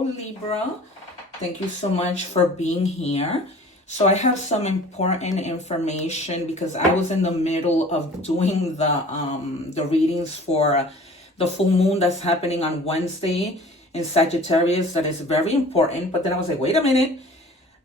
Hello, Libra. Thank you so much for being here. So I have some important information because I was in the middle of doing the readings for the full moon that's happening on Wednesday in Sagittarius. That is very important. But then I was like, wait a minute.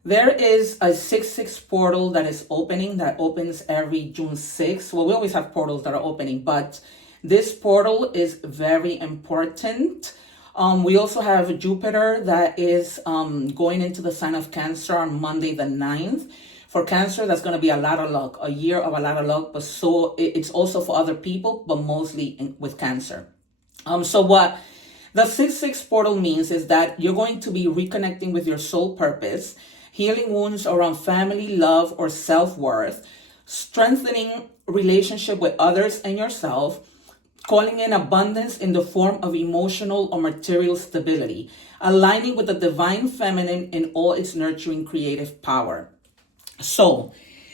There is a 6/6 portal that is opening, that opens every June 6th. Well, we always have portals that are opening, but this portal is very important. We also have Jupiter that is going into the sign of Cancer on Monday the 9th. For Cancer, that's going to be a lot of luck, a year of a lot of luck, but so it's also for other people, but mostly with Cancer. So what the 6/6 portal means is that you're going to be reconnecting with your soul purpose, healing wounds around family, love, or self-worth, strengthening relationship with others and yourself, calling in abundance in the form of emotional or material stability, aligning with the divine feminine in all its nurturing creative power. So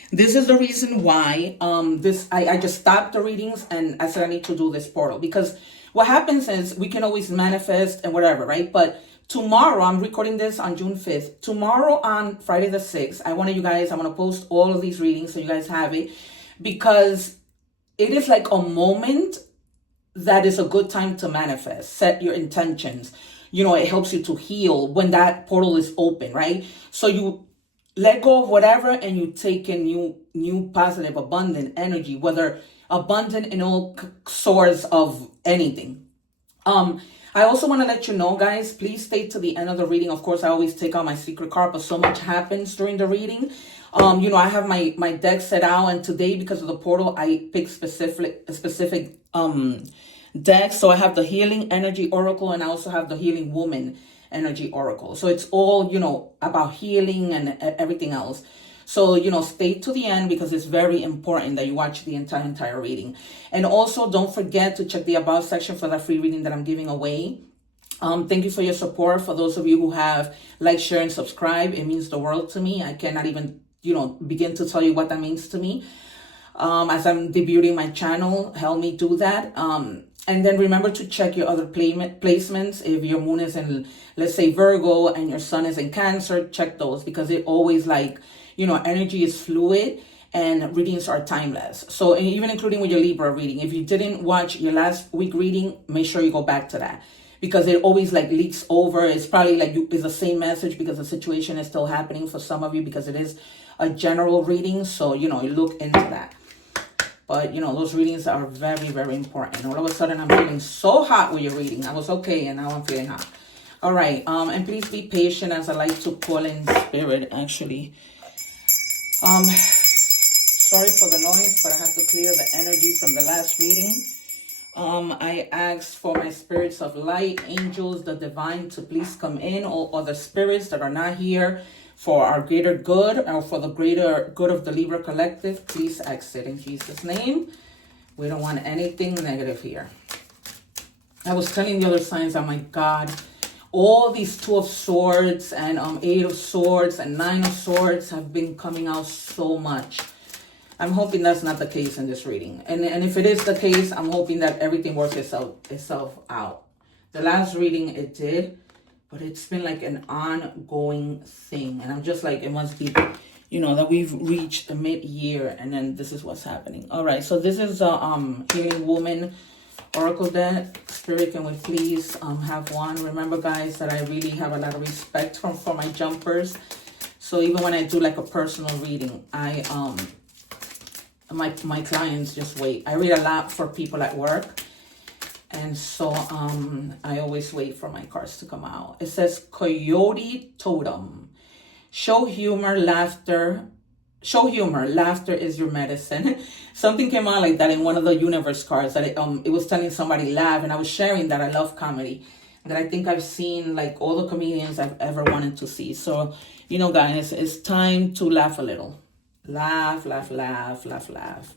this is the reason why I just stopped the readings and I said I need to do this portal, because what happens is we can always manifest and whatever, right? But tomorrow, I'm recording this on June 5th. Tomorrow on Friday the 6th, I want to post all of these readings so you guys have it, because it is like a moment that is a good time to manifest, set your intentions. You know, it helps you to heal when that portal is open, right? So you let go of whatever and you take in new positive, abundant energy, whether abundant in all sorts of anything. I also want to let you know, guys, please stay to the end of the reading. Of course, I always take out my secret card, but so much happens during the reading. I have my deck set out, and today, because of the portal, I picked specific decks. So I have the Healing Energy Oracle, and I also have the Healing Woman Energy Oracle. So it's all, about healing and everything else. So, stay to the end because it's very important that you watch the entire reading. And also, don't forget to check the About section for that free reading that I'm giving away. Thank you for your support. For those of you who have liked, share, and subscribe, it means the world to me. I cannot even, begin to tell you what that means to me. As I'm debuting my channel, help me do that. And then remember to check your other placements. If your moon is in, let's say, Virgo, and your sun is in Cancer, check those, because it always energy is fluid and readings are timeless. So even including with your Libra reading, if you didn't watch your last week reading, make sure you go back to that, because it always leaks over. It's probably it's the same message because the situation is still happening for some of you, because it is a general reading. So, you look into that. But, those readings are very, very important. All of a sudden, I'm feeling so hot with your reading. I was okay, and now I'm feeling hot. All right. And please be patient as I like to call in spirit, actually. Sorry for the noise, but I have to clear the energy from the last reading. I asked for my spirits of light, angels, the divine, to please come in. All other spirits that are not here for our greater good, or for the greater good of the Libra collective, please exit in Jesus' name. We don't want anything negative here. I was telling the other signs, oh my God, all these Two of Swords and Eight of Swords and Nine of Swords have been coming out so much. I'm hoping that's not the case in this reading. And if it is the case, I'm hoping that everything works itself out. The last reading, it did. But it's been like an ongoing thing. And I'm just like, it must be, that we've reached the mid-year, and then this is what's happening. All right, so this is a Healing Woman Oracle deck. Spirit, can we please have one? Remember, guys, that I really have a lot of respect for my jumpers. So even when I do like a personal reading, my clients just wait. I read a lot for people at work. And so I always wait for my cards to come out. It says Coyote Totem. Show humor, laughter. Show humor, laughter is your medicine. Something came out like that in one of the universe cards, that it was telling somebody laugh, and I was sharing that I love comedy, that I think I've seen like all the comedians I've ever wanted to see. So, guys, it's time to laugh a little. Laugh, laugh, laugh, laugh, laugh.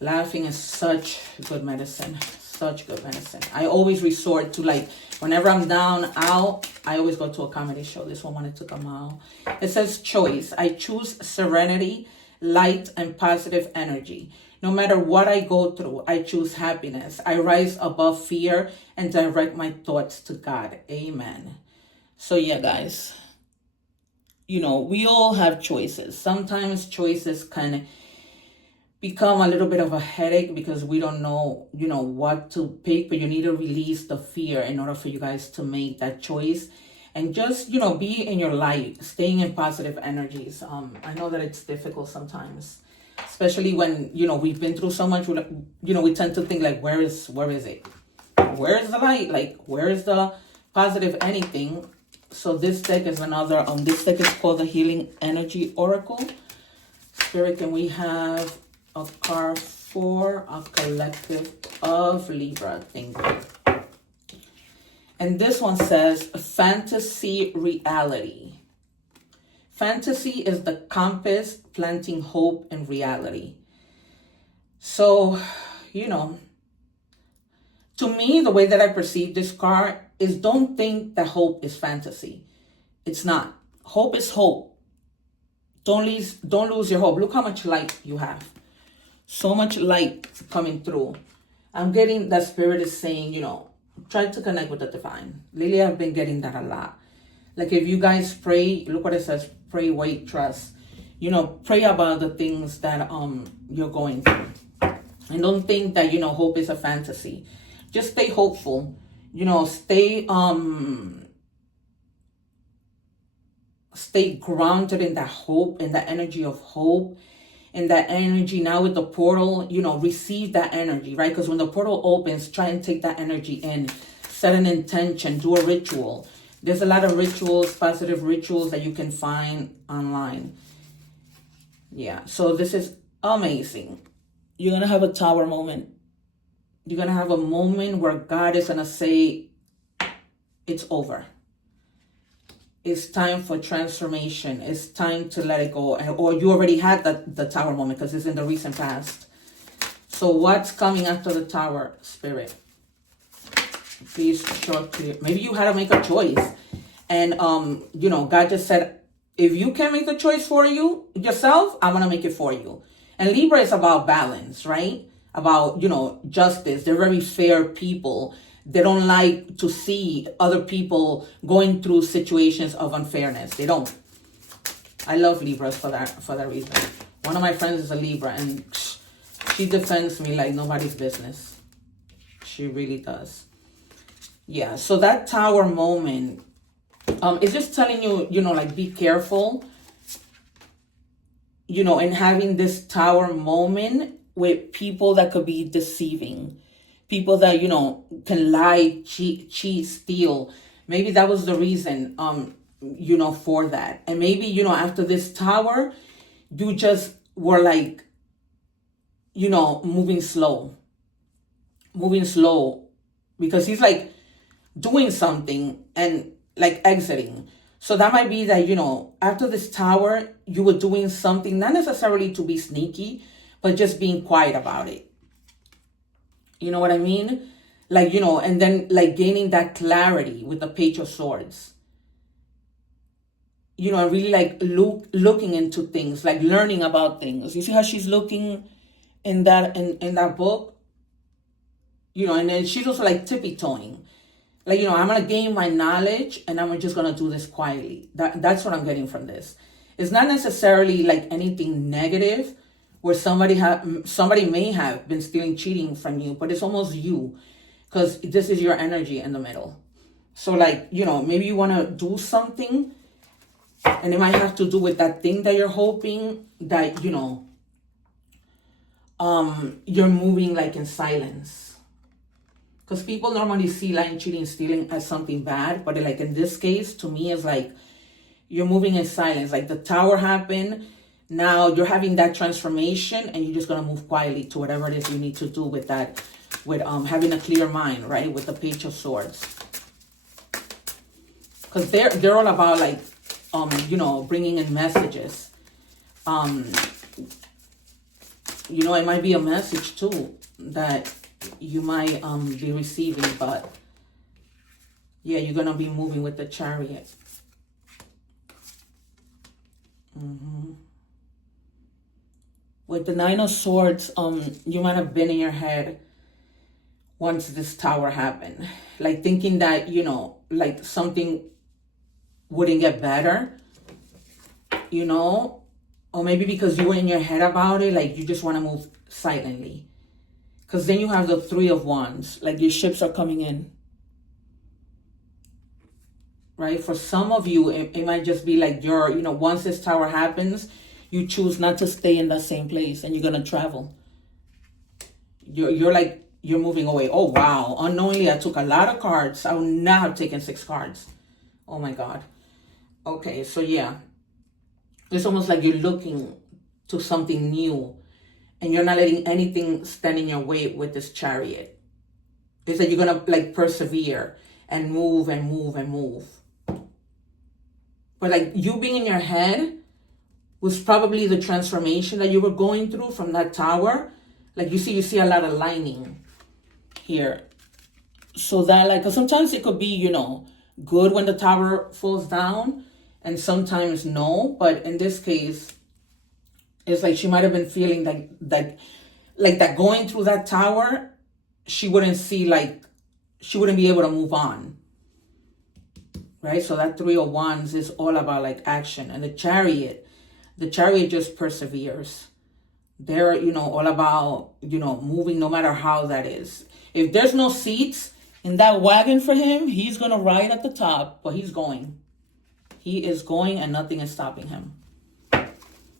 Laughing is such good medicine. Such good medicine. I always resort to, whenever I'm down, out, I always go to a comedy show. This one wanted to come out. It says choice. I choose serenity, light, and positive energy. No matter what I go through, I choose happiness. I rise above fear and direct my thoughts to God. Amen. So yeah, guys, we all have choices. Sometimes choices can become a little bit of a headache because we don't know, what to pick, but you need to release the fear in order for you guys to make that choice. And just, be in your light, staying in positive energies. I know that it's difficult sometimes, especially when, we've been through so much, we tend to think like, where is it? Where is the light? Like, where is the positive anything? So this deck is another, this deck is called the Healing Energy Oracle. Spirit, can we have a card for a collective of Libra? Thank you. And this one says fantasy reality. Fantasy is the compass planting hope in reality. So, to me, the way that I perceive this card is, don't think that hope is fantasy. It's not. Hope is hope. Don't lose your hope. Look how much light you have. So much light coming through. I'm getting that Spirit is saying, try to connect with the divine. Lately, I've been getting that a lot. Like, if you guys pray, look what it says, pray, wait, trust. Pray about the things that you're going through. And don't think that, hope is a fantasy. Just stay hopeful. Stay grounded in that hope, in the energy of hope, in that energy. Now with the portal, receive that energy, right? Because when the portal opens, try and take that energy in. Set an intention, do a ritual. There's a lot of rituals, positive rituals that you can find online. Yeah, so this is amazing. You're going to have a tower moment. You're going to have a moment where God is going to say, it's over. It's time for transformation. It's time to let it go. Or you already had the tower moment because it's in the recent past. So what's coming after the tower, Spirit? Please show clear. Maybe you had to make a choice. And, God just said, if you can't make the choice for yourself, I'm going to make it for you. And Libra is about balance, right? About, justice. They're very fair people. They don't like to see other people going through situations of unfairness. They don't. I love Libras for that reason. One of my friends is a Libra, and she defends me like nobody's business. She really does. Yeah, so that tower moment is just telling you, be careful, in having this tower moment with people that could be deceiving. People that, can lie, cheat, steal. Maybe that was the reason, for that. And maybe, after this tower, you just were like, moving slow. Because he's like doing something and like exiting. So that might be that, after this tower, you were doing something, not necessarily to be sneaky, but just being quiet about it. You know what I mean? Like, and then like gaining that clarity with the Page of Swords. And really like looking into things, like learning about things. You see how she's looking in that book? And then she's also like tippy-toeing. Like, I'm going to gain my knowledge and I'm just going to do this quietly. That's what I'm getting from this. It's not necessarily like anything negative, where somebody may have been stealing, cheating from you, but it's almost you, because this is your energy in the middle. So like, maybe you want to do something, and it might have to do with that thing that you're hoping that, you're moving like in silence. Because people normally see lying, cheating, stealing as something bad, but like in this case, to me, it's like you're moving in silence. Like the tower happened. Now you're having that transformation, and you're just going to move quietly to whatever it is you need to do with that, with having a clear mind, right? With the Page of Swords. Because they're all about like, bringing in messages. It might be a message too that you might be receiving, but yeah, you're going to be moving with the Chariot. With the Nine of Swords, you might have been in your head once this tower happened. Like thinking that, like something wouldn't get better, you know, or maybe because you were in your head about it, like you just want to move silently. Because then you have the Three of Wands, like your ships are coming in. Right? For some of you, it might just be like you're, you know, once this tower happens, you choose not to stay in that same place and you're going to travel. You're moving away. Oh, wow. Unknowingly, I took a lot of cards. I would not have taken 6 cards. Oh, my God. Okay, so yeah. It's almost like you're looking to something new and you're not letting anything stand in your way with this Chariot. It's that you're going to like persevere and move and move and move. But like you being in your head was probably the transformation that you were going through from that tower. Like you see a lot of lining here. So that like, 'cause sometimes it could be, you know, good when the tower falls down and sometimes no. But in this case, it's like she might have been feeling that going through that tower, she wouldn't be able to move on. Right? So that Three of Wands is all about like action. And the Chariot just perseveres. They're, you know, all about, you know, moving no matter how that is. If there's no seats in that wagon for him, he's going to ride at the top, but he's going. He is going and nothing is stopping him.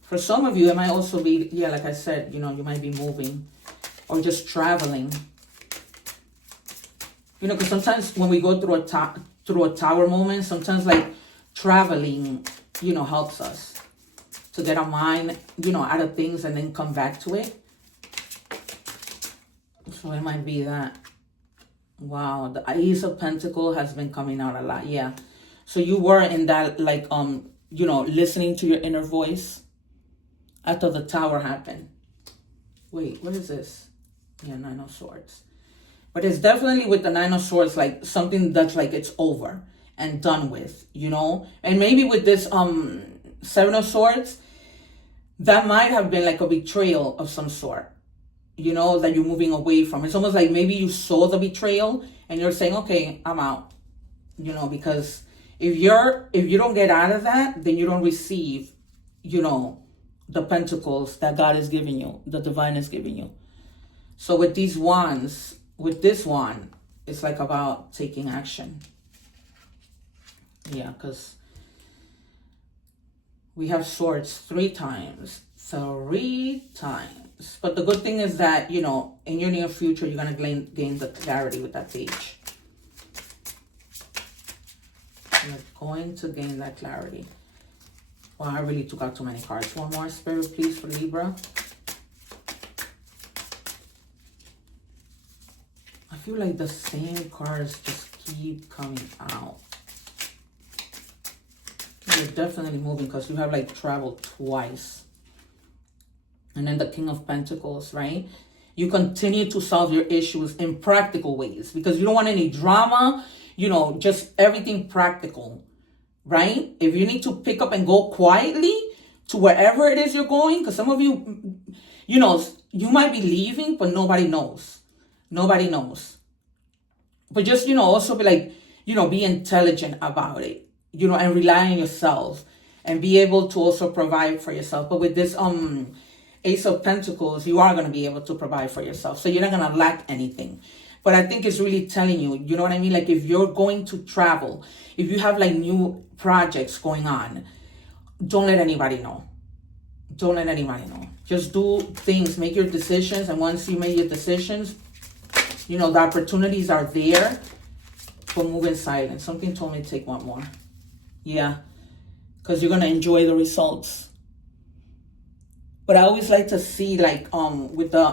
For some of you, it might also be, yeah, like I said, you know, you might be moving or just traveling. You know, because sometimes when we go through a tower moment, sometimes like traveling, you know, helps us to get our mind, you know, out of things and then come back to it. So it might be that. Wow, the Ace of Pentacles has been coming out a lot. Yeah. So you were in that like, you know, listening to your inner voice after the tower happened. Wait, what is this? Yeah, Nine of Swords. But it's definitely with the Nine of Swords, like something that's like it's over and done with, you know? And maybe with this Seven of Swords, that might have been like a betrayal of some sort, you know, that you're moving away from. It's almost like maybe you saw the betrayal and you're saying, okay, I'm out, you know, because if you don't get out of that, then you don't receive, you know, the pentacles that God is giving you, the divine is giving you. So with these wands, with this one, it's like about taking action. Yeah, because we have swords 3 times. 3 times. But the good thing is that, you know, in your near future, you're going to gain the clarity with that page. You're going to gain that clarity. Wow, I really took out too many cards. One more, Spirit, please, for Libra. I feel like the same cards just keep coming out. You're definitely moving because you have like traveled twice. And then the King of Pentacles, right? You continue to solve your issues in practical ways because you don't want any drama, you know, just everything practical, right? If you need to pick up and go quietly to wherever it is you're going, because some of you, you know, you might be leaving, but nobody knows. Nobody knows. But just, you know, also be like, you know, be intelligent about it, you know, and rely on yourself and be able to also provide for yourself. But with this Ace of Pentacles, you are going to be able to provide for yourself. So you're not going to lack anything. But I think it's really telling you, you know what I mean? Like if you're going to travel, if you have like new projects going on, don't let anybody know. Don't let anybody know. Just do things, make your decisions. And once you make your decisions, you know, the opportunities are there, but move in silence. Something told me to take one more. Yeah, because you're going to enjoy the results. But I always like to see like with the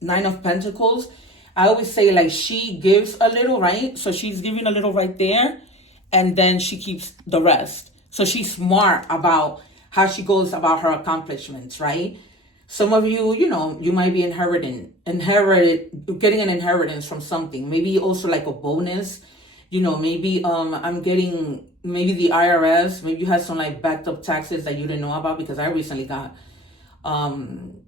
Nine of Pentacles, I always say like she gives a little, right? So she's giving a little right there and then she keeps the rest. So she's smart about how she goes about her accomplishments, right? Some of you, you know, you might be getting an inheritance from something. Maybe also like a bonus, you know, maybe I'm getting maybe the IRS, maybe you have some like backed up taxes that you didn't know about because I recently got some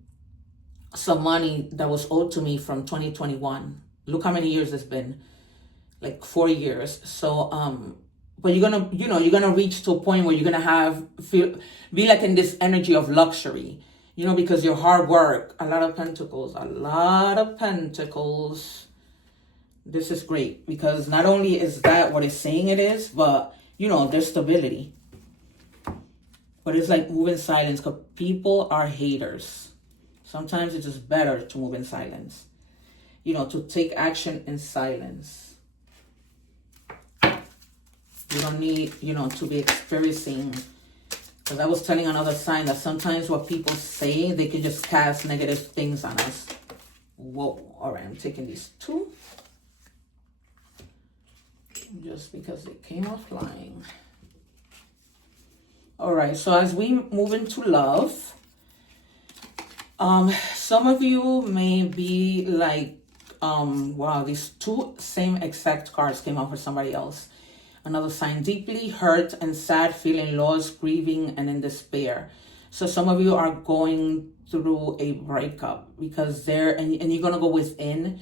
money that was owed to me from 2021. Look how many years it's been, like 4 years. So but you're gonna, you're gonna reach to a point where you're gonna be like in this energy of luxury, because your hard work. A lot of pentacles, This is great, because not only is that what it's saying it is, but there's stability. But it's like move in silence, because people are haters. Sometimes it's just better to move in silence, to take action in silence. You don't need, to be experiencing. Because I was telling another sign that sometimes what people say, they can just cast negative things on us. Whoa. All right, I'm taking these two. Just because they came off flying. All right, so as we move into love, some of you may be like, wow, these two same exact cards came out for somebody else. Another sign, deeply hurt and sad, feeling lost, grieving, and in despair. So some of you are going through a breakup because and you're going to go within.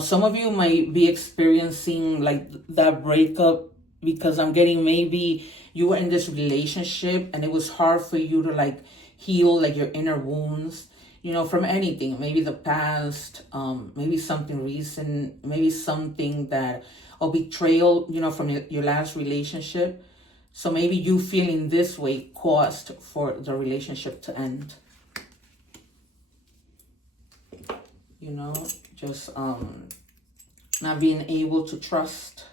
Some of you might be experiencing like that breakup because I'm getting, maybe you were in this relationship and it was hard for you to like heal like your inner wounds, from anything, maybe the past, maybe something recent, maybe something that, or betrayal, from your last relationship. So maybe you feeling this way caused for the relationship to end. Just not being able to trust.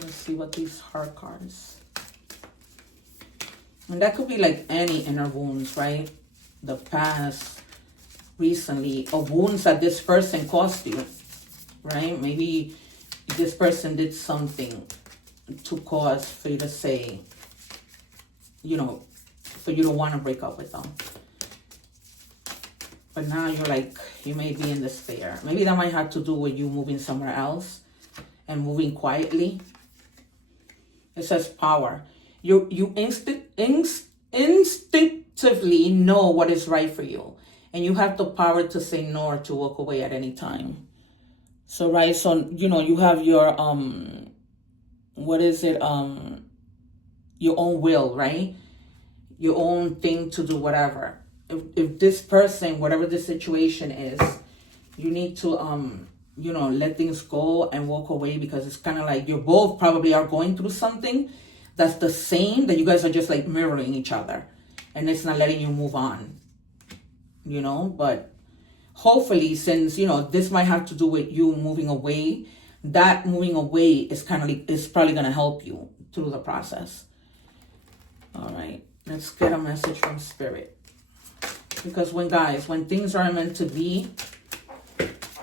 Let's see what these heart cards. And that could be like any inner wounds, right? The past, recently, or wounds that this person caused you, right? Maybe this person did something to cause for you to say, for you to want to break up with them. But now you're like, you may be in despair. Maybe that might have to do with you moving somewhere else and moving quietly. It says power. You instinctively know what is right for you. And you have the power to say no or to walk away at any time. So, right, so, you have your, your own will, right? Your own thing to do whatever. If this person, whatever the situation is, you need to, let things go and walk away, because it's kind of like you both probably are going through something that's the same, that you guys are just like mirroring each other. And it's not letting you move on, but hopefully, since, this might have to do with you moving away, that moving away is kind of like, is probably going to help you through the process. All right, let's get a message from Spirit. Because when things are meant to be,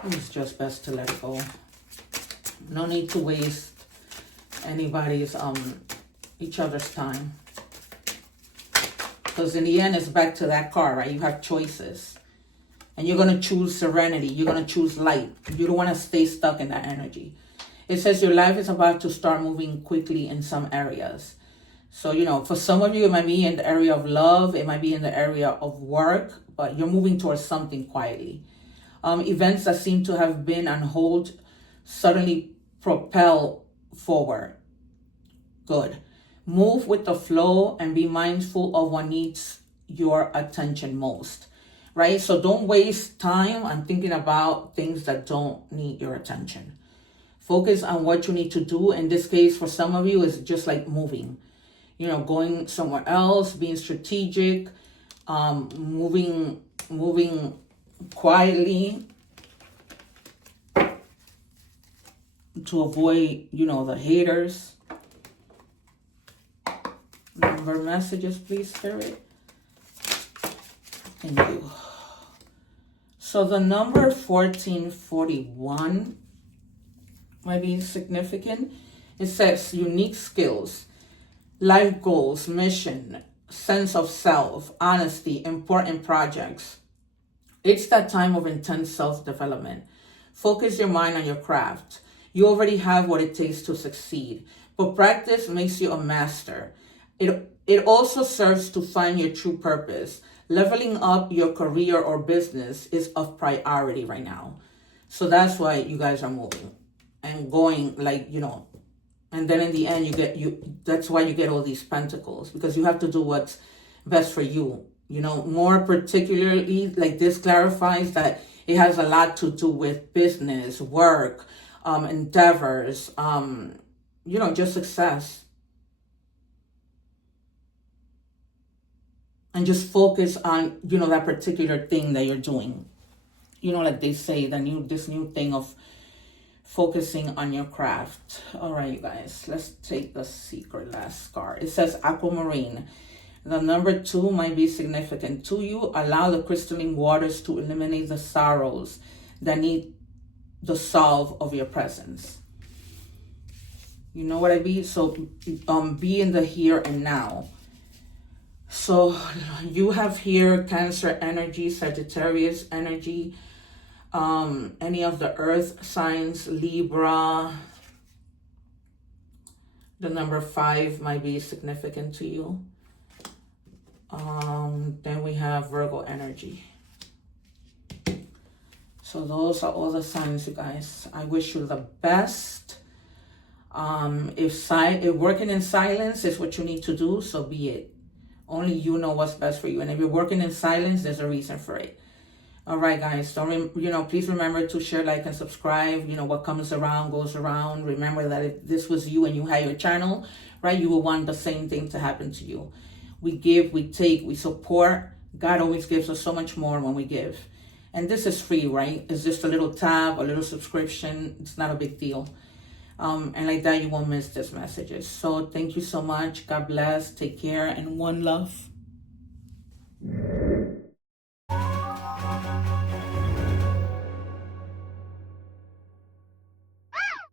it's just best to let it go. No need to waste anybody's, each other's time. Because in the end, it's back to that card, right? You have choices. And you're going to choose serenity. You're going to choose light. You don't want to stay stuck in that energy. It says your life is about to start moving quickly in some areas. So, for some of you, it might be in the area of love. It might be in the area of work. But you're moving towards something quietly. Events that seem to have been on hold suddenly propel forward. Good. Move with the flow and be mindful of what needs your attention most, right? So don't waste time on thinking about things that don't need your attention. Focus on what you need to do. In this case, for some of you, it's just like moving, going somewhere else, being strategic, moving quietly to avoid, the haters. Number messages, please, Spirit. Thank you. So the number 1441 might be significant. It says unique skills, life goals, mission, sense of self, honesty, important projects. It's that time of intense self-development. Focus your mind on your craft. You already have what it takes to succeed, but practice makes you a master. It also serves to find your true purpose. leveling up your career or business is of priority right now. So that's why you guys are moving and going, like, you know, and then in the end that's why you get all these pentacles, because you have to do what's best for you. You know, more particularly, like, this clarifies that it has a lot to do with business, work, endeavors, you know, just success. And just focus on, you know, that particular thing that you're doing. You know, like they say, this new thing of focusing on your craft. All right, you guys, let's take the secret last card. It says aquamarine. The number 2 might be significant to you. Allow the crystalline waters to eliminate the sorrows that need the solve of your presence. You know what I mean? So be in the here and now. So you have here Cancer energy, Sagittarius energy, any of the earth signs, Libra. The number 5 might be significant to you. Then we have Virgo energy. So those are all the signs, you guys. I wish you the best. If working in silence is what you need to do, so be it. Only you know what's best for you. And if you're working in silence, there's a reason for it. All right, guys. Please remember to share, like, and subscribe. You know, what comes around goes around. Remember that if this was you and you had your channel, right, you will want the same thing to happen to you. We give, we take, we support. God always gives us so much more when we give. And this is free, right? It's just a little tab, a little subscription. It's not a big deal. And like that, you won't miss these messages. So thank you so much. God bless. Take care, and one love.